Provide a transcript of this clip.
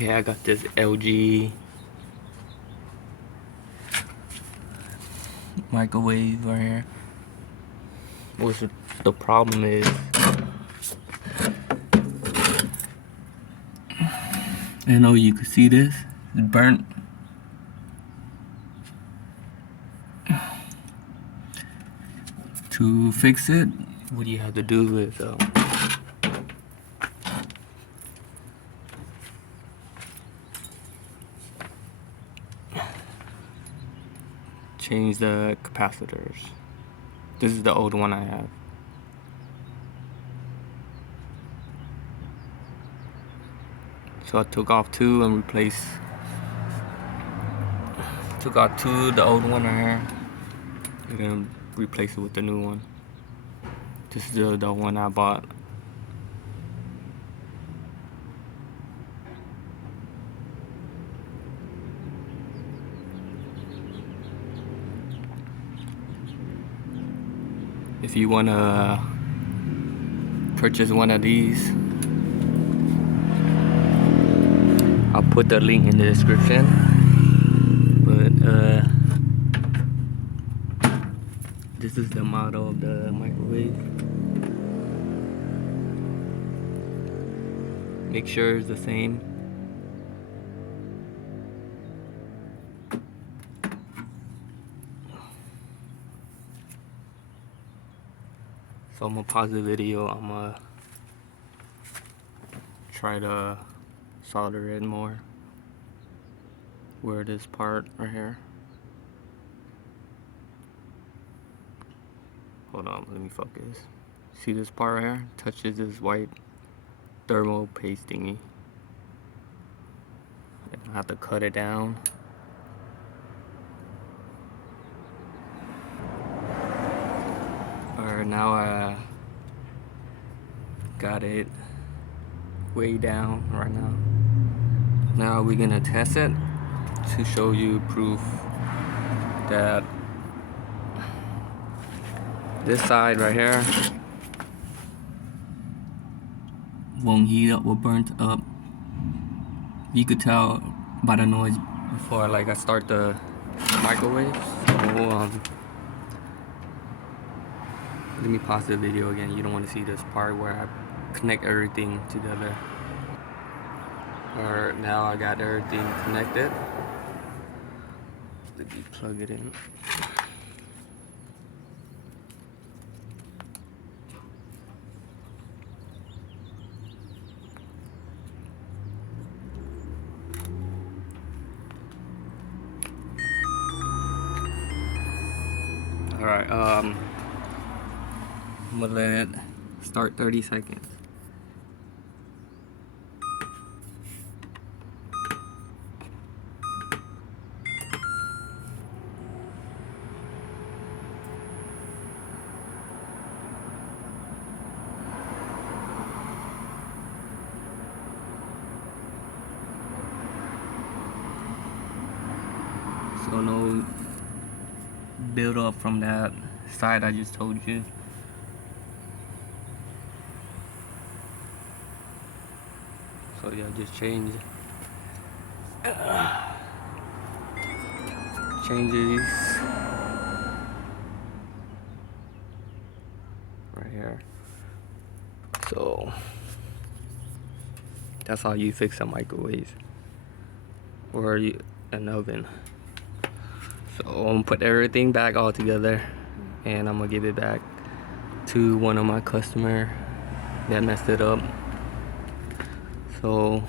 Okay, I got this LG microwave right here. What's the problem is, I know you can see this, it's burnt. To fix it, what you have to do is change the capacitors. This is the old one I have. So I took off two and took out two, the old one right here, and then replace it with the new one. This is the one I bought. If you want to purchase one of these, I'll put the link in the description. But this is the model of the microwave. Make sure it's the same. So I'm gonna pause the video. I'm gonna try to solder it more. Where this part right here. Hold on, let me focus. See this part right here? Touches this white thermal paste thingy. I have to cut it down. Alright, now I got it way down right now. Now we're gonna test it to show you proof that this side right here won't heat up or burnt up. You could tell by the noise before I start the microwave. So let me pause the video again. You don't want to see this part where I connect everything together. Alright, now I got everything connected. Let me plug it in. Alright, I'm gonna let it start 30 seconds. So no build up from that side I just told you. So yeah, just change these right here. So that's how you fix a microwave or an oven. So I'm gonna put everything back all together and I'm gonna give it back to one of my customers that messed it up. So